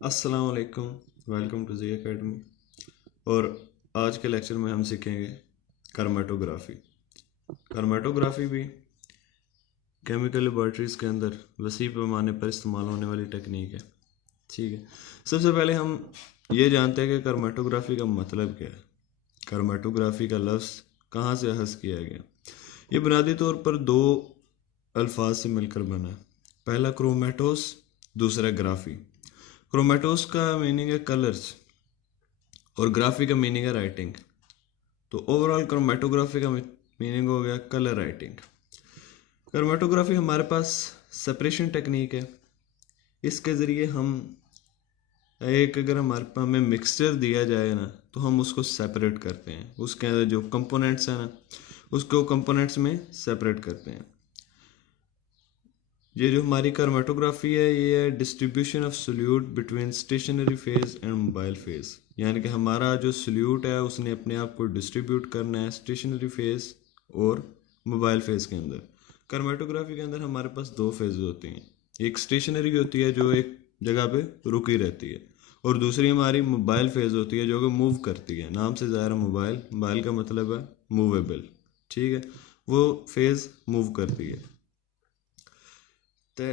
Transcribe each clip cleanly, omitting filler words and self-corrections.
अस्सलाम वालेकुम। Welcome to G academy. और आज के लेक्चर में हम सीखेंगे क्रोमेटोग्राफी। क्रोमेटोग्राफी भी केमिकल लेबॉर्ट्रीज के अंदर वसी पैमाने पर इस्तेमाल होने वाली टेक्निक है। ठीक है, सबसे पहले हम ये जानते हैं कि क्रोमेटोग्राफी का मतलब क्या है। क्रोमेटोग्राफी का लफ्ज़ कहाँ से अखज़ किया गया। ये बुनियादी तौर पर दो अल्फाज से मिलकर बना है। पहला क्रोमेटोस, दूसरा ग्राफी। क्रोमेटोस का मीनिंग है कलर्स और ग्राफी का मीनिंग है राइटिंग। तो ओवरऑल क्रोमेटोग्राफी का मीनिंग हो गया कलर राइटिंग। क्रोमेटोग्राफी हमारे पास सेपरेशन टेक्निक है। इसके ज़रिए हम अगर हमें मिक्सचर दिया जाए ना, तो हम उसको सेपरेट करते हैं। उसके अंदर जो कंपोनेंट्स हैं ना, उसको कंपोनेंट्स में सेपरेट करते हैं। ये जो हमारी क्रोमेटोग्राफी है, ये है distribution of solute between stationery phase and mobile phase. यानी कि हमारा जो सोल्यूट है उसने अपने आप को डिस्ट्रीब्यूट करना है स्टेशनरी फेज और मोबाइल फेज के अंदर। क्रोमेटोग्राफी के अंदर हमारे पास दो फेज होती हैं। एक स्टेशनरी होती है जो एक जगह पे रुकी रहती है, और दूसरी हमारी मोबाइल फेज होती है जो कि मूव करती है। नाम से ज़ाहिर मोबाइल, मोबाइल का मतलब है मूवेबल। ठीक है, वो फेज मूव करती है। तो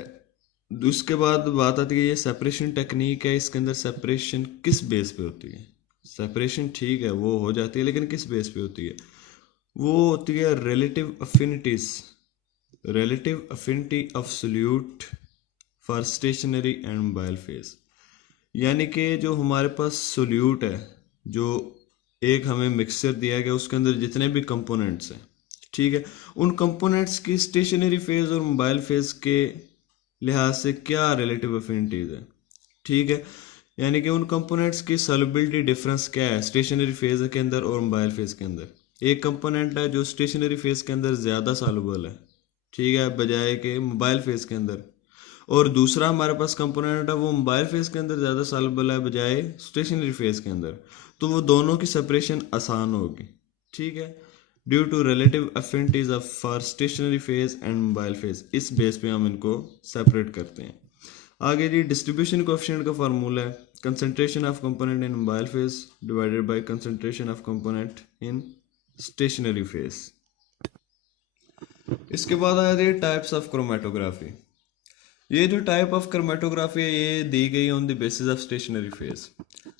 उसके बाद बात आती है ये सेपरेशन टेक्निक है। इसके अंदर सेपरेशन किस बेस पे होती है। सेपरेशन ठीक है वो हो जाती है, लेकिन किस बेस पे होती है। वो होती है relative affinity of solute for stationary and mobile phase. यानी कि जो हमारे पास सोल्यूट है, जो एक हमें मिक्सचर दिया गया, उसके अंदर जितने भी कंपोनेंट्स हैं, ठीक है, उन कंपोनेंट्स की स्टेशनरी फेज और मोबाइल फेज के लिहाज से क्या रिलेटिव अफिनिटीज है। ठीक है, यानी कि उन कंपोनेंट्स की सॉल्युबिलिटी डिफरेंस क्या है स्टेशनरी फेज के अंदर और मोबाइल फेज के अंदर। एक कंपोनेंट है जो स्टेशनरी फेज के अंदर ज़्यादा सॉल्युबल है, ठीक है, बजाय के मोबाइल फेज के अंदर। और दूसरा हमारे पास कंपोनेंट है वो मोबाइल फेज के अंदर ज़्यादा सॉल्युबल है बजाय स्टेशनरी फेज के अंदर। तो वो दोनों की सेपरेशन आसान होगी। ठीक है, due to relative affinities of for stationary phase and mobile phase, इस बेस पे हम इनको सेपरेट करते हैं। आगे जी डिस्ट्रीब्यूशन कोएफिशिएंट का फार्मूला है concentration of component in mobile phase divided by concentration of component in stationary phase. इसके बाद आ जाती है टाइप्स ऑफ क्रोमेटोग्राफी। ये जो टाइप ऑफ क्रोमेटोग्राफी है ये दी गई on the basis of stationary phase.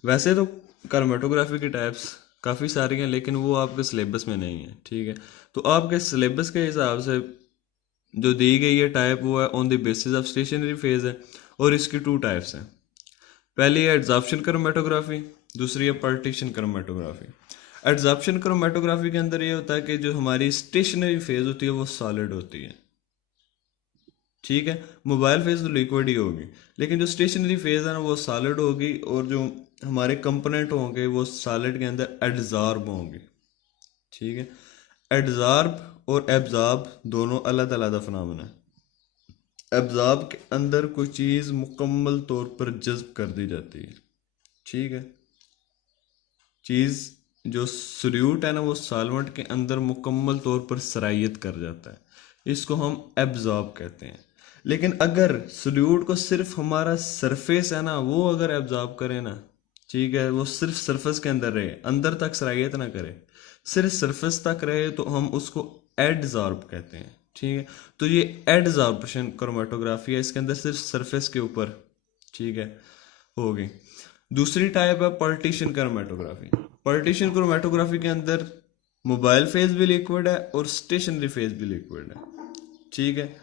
वैसे तो क्रोमेटोग्राफी की टाइप्स काफ़ी सारी हैं, लेकिन वो आपके सिलेबस में नहीं है। ठीक है, तो आपके सिलेबस के हिसाब से जो दी गई है टाइप वो है on the basis of stationary phase है। और इसकी टू टाइप्स हैं। पहली है एड्जॉर्प्शन क्रोमेटोग्राफी, दूसरी है पार्टीशन क्रोमेटोग्राफी। एड्जॉर्प्शन क्रोमेटोग्राफी के अंदर ये होता है कि जो हमारी स्टेशनरी फेज होती है वो सॉलिड होती है। ठीक है, मोबाइल फेज तो लिक्विड ही होगी, लेकिन जो स्टेशनरी फेज है ना वो सॉलिड होगी, और जो हमारे कंपोनेंट होंगे वो सॉलिड के अंदर एडजॉर्ब होंगे। ठीक है, एडजॉर्ब और एब्जॉर्ब दोनों अलग अलग फिनोमेना है। एब्जॉर्ब के अंदर कोई चीज़ मुकम्मल तौर पर जज्ब कर दी जाती है। ठीक है, चीज़ जो सोल्यूट है ना वो सॉल्वेंट के अंदर मुकम्मल तौर पर सरायत कर जाता है, इसको हम एब्जॉर्ब कहते हैं। लेकिन अगर सोल्यूट को सिर्फ हमारा सरफेस है ना वो अगर एब्जॉर्ब करे ना, ठीक है, वो सिर्फ सरफेस के अंदर रहे, अंदर तक सरायत ना करे, सिर्फ सरफेस तक रहे, तो हम उसको एडजॉर्ब कहते हैं। ठीक है, तो ये एडजॉर्प्शन क्रोमेटोग्राफी है, इसके अंदर सिर्फ सरफेस के ऊपर, ठीक है, होगी। दूसरी टाइप है पार्टीशन क्रोमेटोग्राफी। पार्टीशन क्रोमेटोग्राफी के अंदर मोबाइल फेज भी लिक्विड है और स्टेशनरी फेज भी लिक्विड है। ठीक है,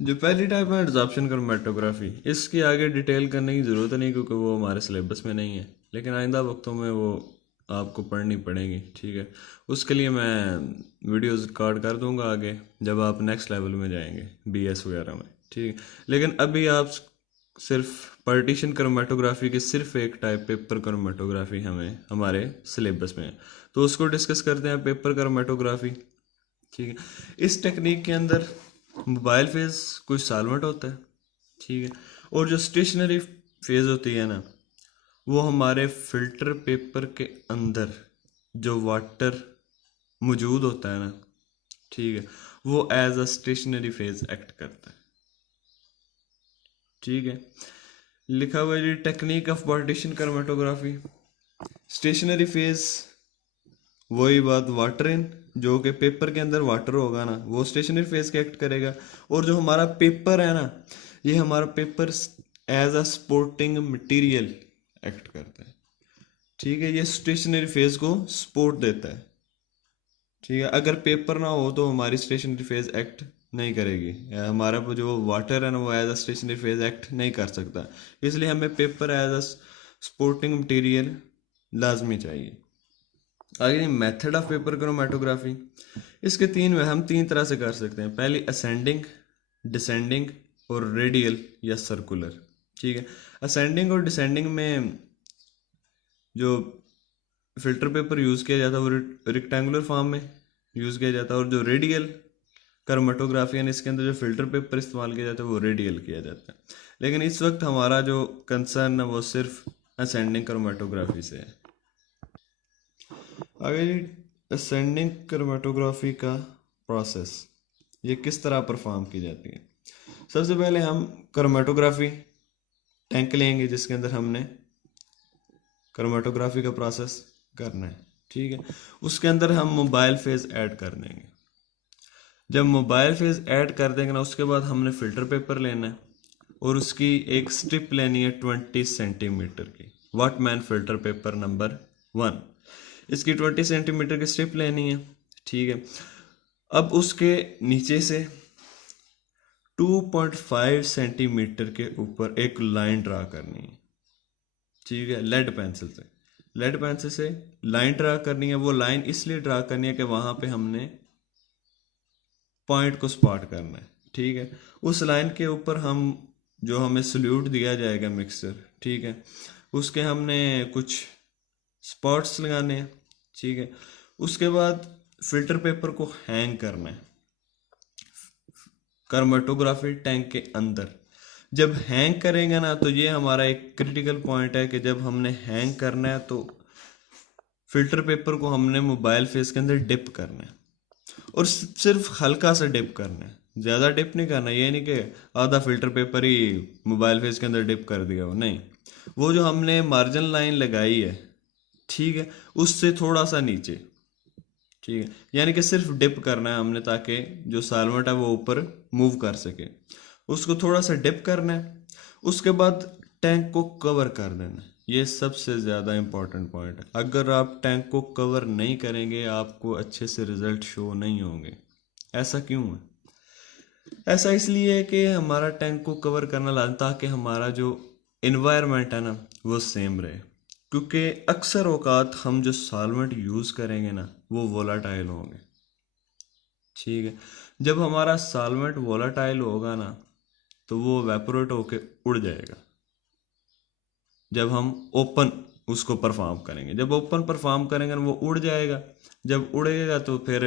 जो पहली टाइप है एड्जॉर्प्शन क्रोमेटोग्राफी, इसकी आगे डिटेल करने की ज़रूरत नहीं क्योंकि वो हमारे सिलेबस में नहीं है, लेकिन आइंदा वक्तों में वो आपको पढ़नी पड़ेगी। ठीक है, उसके लिए मैं वीडियोस रिकॉर्ड कर दूंगा आगे जब आप नेक्स्ट लेवल में जाएंगे बीएस वगैरह में। ठीक है, लेकिन अभी आप सिर्फ पार्टीशन क्रोमेटोग्राफी की सिर्फ एक टाइप पेपर क्रोमेटोग्राफी हमें हमारे सिलेबस में है, तो उसको डिस्कस करते हैं पेपर क्रोमेटोग्राफी। ठीक है, इस टेक्निक के अंदर मोबाइल फेज कुछ सॉल्वेंट होता है, ठीक है, और जो स्टेशनरी फेज होती है ना वो हमारे फिल्टर पेपर के अंदर जो वाटर मौजूद होता है ना, ठीक है, वो as a stationary phase act करता है। ठीक है। लिखा हुआ है जी technique of partition chromatography. Stationary phase, वही बात, वाटर इन, जो कि पेपर के अंदर वाटर होगा ना, वो स्टेशनरी फेज के एक्ट करेगा। और जो हमारा पेपर है ना, ये हमारा paper as a supporting material act करता है। ठीक है, ये स्टेशनरी फेज को सपोर्ट देता है। ठीक है, अगर पेपर ना हो तो हमारी स्टेशनरी फेज एक्ट नहीं करेगी, या हमारा वो जो वाटर है ना वो as a stationary phase act नहीं कर सकता। इसलिए हमें paper as a supporting material लाजमी चाहिए। आगे मेथड ऑफ पेपर क्रोमेटोग्राफी, इसके हम तीन तरह से कर सकते हैं। पहली असेंडिंग, डिसेंडिंग और रेडियल या सर्कुलर। ठीक है, असेंडिंग और डिसेंडिंग में जो फिल्टर पेपर यूज़ किया जाता है वो रेक्टेंगुलर फॉर्म में यूज़ किया जाता है, और जो रेडियल क्रोमेटोग्राफी है इसके अंदर जो फिल्टर पेपर इस्तेमाल किया जाता है वो रेडियल किया जाता है। लेकिन इस वक्त हमारा जो कंसर्न है वो सिर्फ असेंडिंग क्रोमेटोग्राफी से है। आगे असेंडिंग क्रोमेटोग्राफी का प्रोसेस, ये किस तरह परफॉर्म की जाती है। सबसे पहले हम क्रोमेटोग्राफी टैंक लेंगे जिसके अंदर हमने क्रोमेटोग्राफी का प्रोसेस करना है। ठीक है, उसके अंदर हम मोबाइल फेज ऐड कर देंगे। जब मोबाइल फेज ऐड कर देंगे ना, उसके बाद हमने फिल्टर पेपर लेना है और उसकी एक स्ट्रिप लेनी है 20 सेंटीमीटर की, वाटमैन फिल्टर पेपर नंबर 1। इसकी 20 सेंटीमीटर की स्ट्रिप लेनी है। ठीक है, अब उसके नीचे से 2.5 सेंटीमीटर के ऊपर एक लाइन ड्रा करनी है। ठीक है, लेड पेंसिल से लाइन ड्रा करनी है। वो लाइन इसलिए ड्रा करनी है कि वहां पे हमने पॉइंट को स्पॉट करना है। ठीक है, उस लाइन के ऊपर हम जो हमें सल्यूट दिया जाएगा मिक्सचर, ठीक है, उसके हमने कुछ स्पॉट्स लगाने हैं। ठीक है, उसके बाद फिल्टर पेपर को हैंग करना है क्रोमेटोग्राफी टैंक के अंदर। जब हैंग करेंगे ना, तो ये हमारा एक क्रिटिकल पॉइंट है कि जब हमने हैंग करना है तो फिल्टर पेपर को हमने मोबाइल फेस के अंदर डिप करना है, और सिर्फ हल्का सा डिप करना है, ज़्यादा डिप नहीं करना। ये नहीं कि आधा फिल्टर पेपर ही मोबाइल फेस के अंदर डिप कर दिया हो, नहीं। वो जो हमने मार्जिन लाइन लगाई है, ठीक है, उससे थोड़ा सा नीचे। ठीक है, यानी कि सिर्फ डिप करना है हमने, ताकि जो सॉल्वेंट है वो ऊपर मूव कर सके। उसको थोड़ा सा डिप करना है, उसके बाद टैंक को कवर कर देना है। ये सबसे ज़्यादा इंपॉर्टेंट पॉइंट है। अगर आप टैंक को कवर नहीं करेंगे आपको अच्छे से रिजल्ट शो नहीं होंगे। ऐसा क्यों है? ऐसा इसलिए है कि हमारा टैंक को कवर करना लाजमी, ताकि हमारा जो इन्वायरमेंट है ना वो सेम रहे। क्योंकि अक्सर औकात हम जो सॉल्वेंट यूज़ करेंगे ना वो वोलाटाइल होंगे। ठीक है, जब हमारा सॉल्वेंट वोलाटाइल होगा ना तो वो वेपोरेट होके उड़ जाएगा जब हम ओपन उसको परफॉर्म करेंगे। जब ओपन परफॉर्म करेंगे ना वो उड़ जाएगा। जब उड़ेगा तो फिर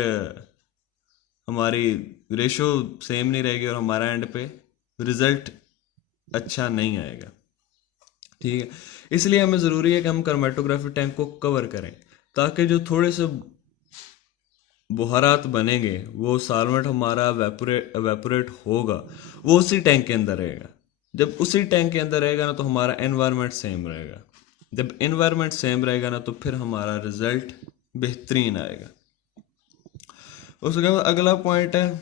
हमारी रेशो सेम नहीं रहेगी और हमारा एंड पे रिजल्ट अच्छा नहीं आएगा। ठीक है, इसलिए हमें ज़रूरी है कि हम क्रोमेटोग्राफी टैंक को कवर करें, ताकि जो थोड़े से बुहारात बनेंगे वो सॉल्वेंट हमारा वेपोरेट होगा, वो उसी टैंक के अंदर रहेगा। जब उसी टैंक के अंदर रहेगा ना तो हमारा एनवायरनमेंट सेम रहेगा। जब एनवायरनमेंट सेम रहेगा ना तो फिर हमारा रिजल्ट बेहतरीन आएगा। उसके बाद अगला पॉइंट है,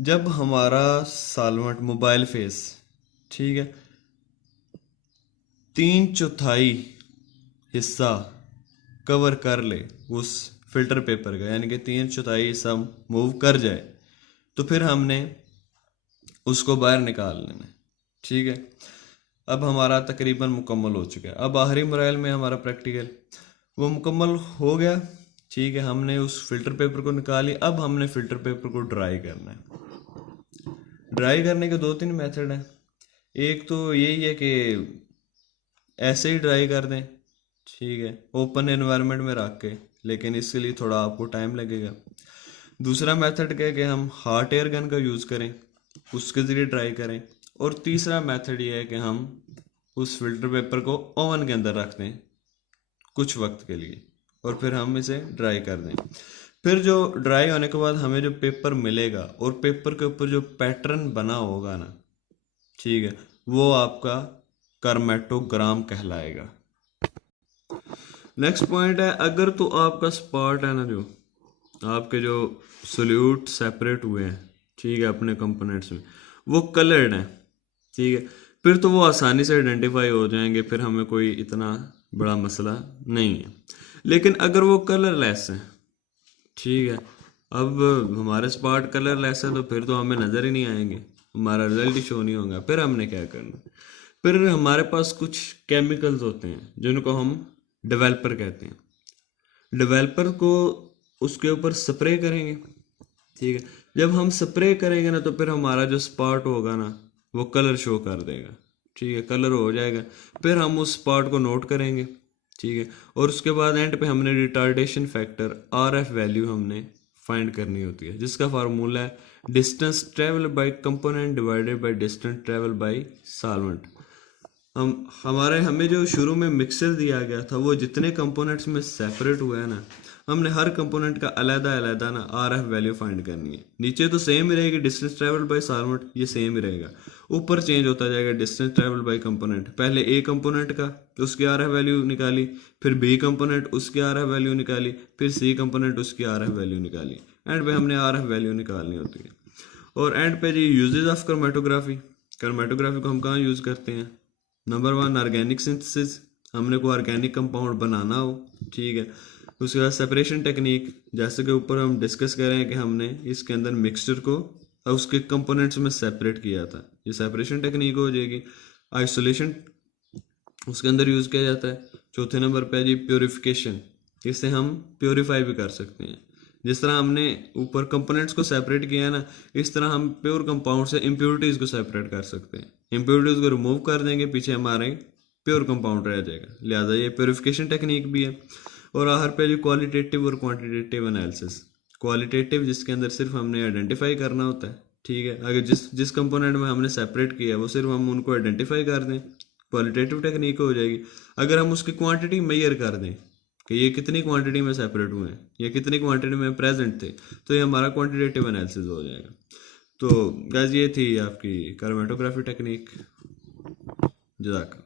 जब हमारा सॉल्वेंट मोबाइल फेस, ठीक है, 3/4 हिस्सा कवर कर ले उस फिल्टर पेपर का, यानी कि 3/4 हिस्सा मूव कर जाए, तो फिर हमने उसको बाहर निकाल लेना है। ठीक है, अब हमारा तकरीबन मुकम्मल हो चुका है। अब आखिरी मराइल में हमारा प्रैक्टिकल वो मुकम्मल हो गया। ठीक है, हमने उस फिल्टर पेपर को निकाली। अब हमने फिल्टर पेपर को ड्राई करना है। ड्राई करने के 2-3 मेथड हैं। एक तो यही है कि ऐसे ही ड्राई कर दें, ठीक है, ओपन एनवायरनमेंट में रख के, लेकिन इसके लिए थोड़ा आपको टाइम लगेगा। दूसरा मेथड क्या है कि हम हॉट एयर गन का यूज़ करें, उसके ज़रिए ड्राई करें। और तीसरा मेथड ये है कि हम उस फिल्टर पेपर को ओवन के अंदर रख दें कुछ वक्त के लिए और फिर हम इसे ड्राई कर दें। फिर जो ड्राई होने के बाद हमें जो पेपर मिलेगा और पेपर के ऊपर जो पैटर्न बना होगा ना, ठीक है, वो आपका कर्मेटोग्राम कहलाएगा। नेक्स्ट पॉइंट है, अगर तो आपका स्पॉट है ना, जो आपके जो सोल्यूट सेपरेट हुए हैं, ठीक है, अपने कंपोनेंट्स में, वो कलर्ड हैं, ठीक है, फिर तो वो आसानी से आइडेंटिफाई हो जाएंगे, फिर हमें कोई इतना बड़ा मसला नहीं है। लेकिन अगर वो कलरलेस हैं, ठीक है, अब हमारे स्पॉट कलरलेस है तो फिर तो हमें नज़र ही नहीं आएंगे, हमारा रिजल्ट ही शो नहीं होगा। फिर हमने क्या करना, फिर हमारे पास कुछ केमिकल्स होते हैं जिनको हम डेवलपर कहते हैं। डेवलपर को उसके ऊपर स्प्रे करेंगे, ठीक है, जब हम स्प्रे करेंगे ना तो फिर हमारा जो स्पॉट होगा ना वो कलर शो कर देगा, ठीक है, कलर हो जाएगा। फिर हम उस स्पॉट को नोट करेंगे, ठीक है, और उसके बाद एंड पे हमने रिटार्डेशन फैक्टर RF वैल्यू हमने फाइंड करनी होती है, जिसका फार्मूला है distance travel by component divided by distance travel by solvent. हमें जो शुरू में मिक्सर दिया गया था, वो जितने कंपोनेंट्स में सेपरेट हुआ है ना, हमने हर कंपोनेंट का अलग अलग ना RF वैल्यू फाइंड करनी है। नीचे तो सेम ही रहेगी, डिस्टेंस ट्रेवल बाय सॉल्वेंट ये सेम ही रहेगा, ऊपर चेंज होता जाएगा डिस्टेंस ट्रेवल बाय कंपोनेंट। पहले A कंपोनेंट का उसकी RF वैल्यू निकाली, फिर B कंपोनेंट उसकी RF वैल्यू निकाली, फिर C कंपोनेंट उसकी RF वैल्यू निकाली, एंड पे हमने RF वैल्यू निकालनी होती है। और एंड पे जी यूजेज ऑफ क्रोमेटोग्राफी, क्रोमेटोग्राफी को हम कहाँ यूज़ करते हैं? नंबर 1 ऑर्गेनिक सिंथेसिस, हमने को ऑर्गेनिक कंपाउंड बनाना हो, ठीक है। उसके बाद सेपरेशन टेक्निक, जैसे कि ऊपर हम डिस्कस कर रहे हैं कि हमने इसके अंदर मिक्सचर को और उसके कंपोनेंट्स में सेपरेट किया था, ये सेपरेशन टेक्निक हो जाएगी। आइसोलेशन उसके अंदर यूज़ किया जाता है। चौथे नंबर पे जी प्योरिफिकेशन, इससे हम प्योरीफाई भी कर सकते हैं। जिस तरह हमने ऊपर कंपोनेंट्स को सेपरेट किया है ना, इस तरह हम प्योर कंपाउंड से इम्प्योरिटीज़ को सेपरेट कर सकते हैं। इम्प्योरिटीज़ को रिमूव कर देंगे, पीछे हमारे प्योर कंपाउंड रह जाएगा, लिहाजा ये प्योरिफिकेशन टेक्निक भी है। और आखिर पे जो क्वालिटेटिव और क्वांटिटेटिव एनालिसिस, क्वालिटेटिव जिसके अंदर सिर्फ हमने आइडेंटिफाई करना होता है, ठीक है, अगर जिस कंपोनेंट में हमने सेपरेट किया है वो सिर्फ हम उनको आइडेंटिफाई कर दें, क्वालिटेटिव टेक्निक हो जाएगी। अगर हम उसकी क्वांटिटी मेजर कर दें कि ये कितनी क्वांटिटी में सेपरेट हुए हैं, ये कितनी क्वांटिटी में प्रेजेंट थे, तो ये हमारा क्वांटिटेटिव एनालिसिस हो जाएगा। तो गाइस ये थी आपकी क्रोमेटोग्राफी टेक्निक। जज़ाक।